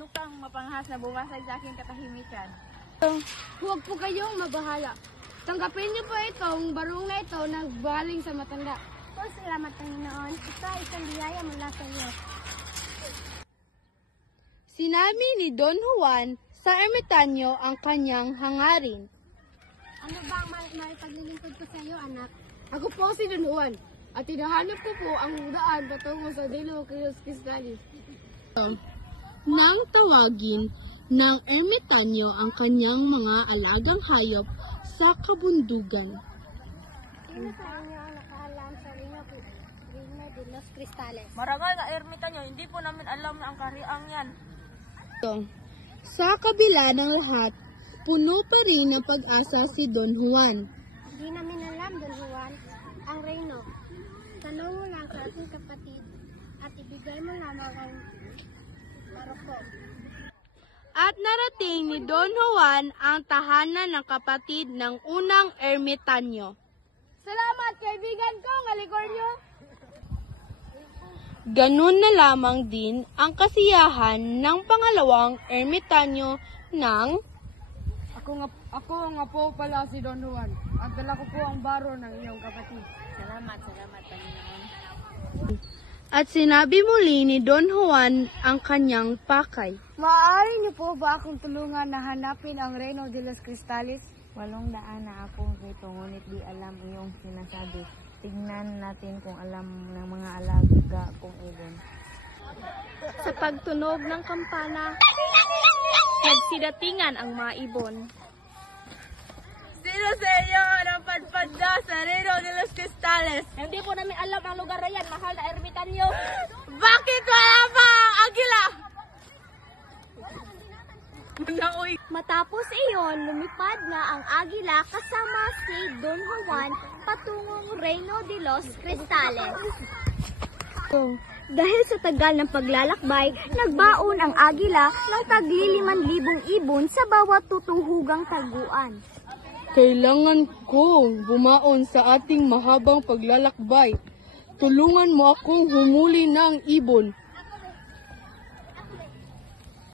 Sino kang mapanghas na bumasag sa aking katahimikan? Huwag po kayong mabahala. Tanggapin niyo po itong barong na ito na galing sa matanda. Po, salamat Panginoon. Ito ay isang biyaya mula sa iyo. Sinabi ni Don Juan sa ermitanyo ang kanyang hangarin. Ano ba ang may paglilingkod ko sa iyo, anak? Ako po si Don Juan at hinahanap ko po ang daan patungo sa Dilo Cristalis. Nang tawagin ng ermitanyo ang kanyang mga alagang hayop sa kabundugan. Sino sa inyo ang nakaalam sa Reino de los Cristales? Marangal na ermita nyo, hindi po namin alam na ang kariang yan. Sa kabila ng lahat, puno pa rin ng pag-asa si Don Juan. Hindi namin alam, Don Juan, ang Reino. Tanong mo lang sa ating kapatid at ibigay mo lamang ang baroko. At narating ni Don Juan ang tahanan ng kapatid ng unang ermitanyo. Salamat kaibigan ko, ngalikor nyo! Ganun na lamang din ang kasiyahan ng pangalawang ermitanyo ng Ako nga po pala si Don Juan. At dala ko po ang baro ng iyong kapatid. Salamat, Panginoon. At sinabi muli ni Don Juan ang kanyang pakay. Maaari niyo po ba akong tulungan na hanapin ang Reino de los Cristales? 800 na akong rito, ngunit di alam iyong sinasabi. Tignan natin kung alam ng mga alaga kong ibon. Sa pagtunog ng kampana, nagsidatingan ang mga ibon. Sino sa inyo ang padpadda sa Reino de los Cristales? Hindi po namin alam ang lugar na yan, mahal na ermitanyo. Bakit wala pa ang agila? Matapos iyon, lumipad na ang agila kasama si Don Juan patungong Reino de los Cristales. Dahil sa tagal ng paglalakbay, nagbaon ang agila ng tagli-5,000 ibon sa bawat tutuhugang taguan. Kailangan kong bumaon sa ating mahabang paglalakbay. Tulungan mo akong humuli ng ibon